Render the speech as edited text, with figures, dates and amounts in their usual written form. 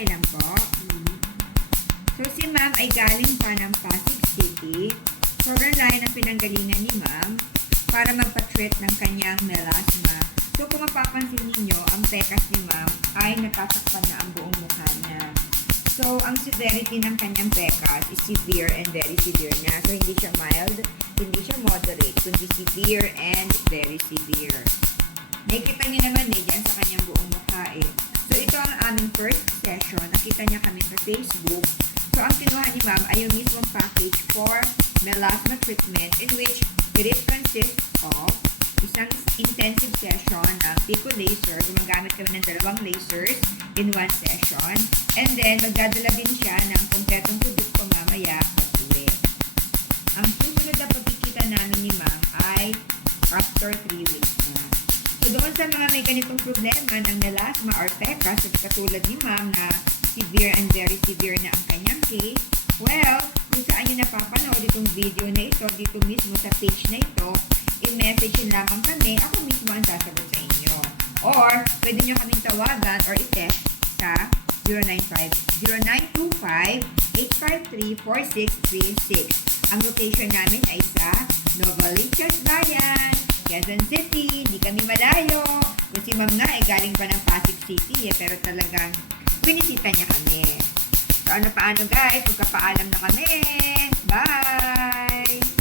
Okay lang po. So, si ma'am ay galing pa ng Pasig City. Sobrang layo ng pinanggalingan ni ma'am para magpa-treat ng kanyang melasma. So, kung mapapansin ninyo, ang pekas ni ma'am ay natatakpan na ang buong mukha niya. So, ang severity ng kanyang pekas is severe and very severe na. So, hindi siya mild, hindi siya moderate, kundi severe and very severe. Nakikita niyo naman dyan sa kanyang buong mukha So, ito ang aming first session. Nakita niya kami sa Facebook. So, ang kinuha ni ma'am ay yung mismong package for melasma treatment in which it consists of isang intensive session ng Pico laser. Gumagamit kami ng 2 lasers in one session. And then, magdadala din siya ng kompletong produkto mamaya pag-uwi. Ang susunod na pagkikita namin ni ma'am ay after 3 weeks na. So, doon sa mga may ganitong problema ng melasma or pekas, katulad ni ma'am na severe and very severe na ang kanyang case, well, kung saan nyo napapanood itong video na ito, dito mismo sa page na ito, i-message nyo lamang kami, ako mismo ang sasagot sa inyo. Or, pwede nyo kaming tawagan or i-text sa 0925-853-4636. Ang location namin ay sa Novaliches Bayan, Quezon City. Hindi kami malayo. Kung si ma'am nga ay galing pa ng Pasig City pero talagang pinisita niya kami. So, ano paano guys? Magkapaalam na kami. Bye!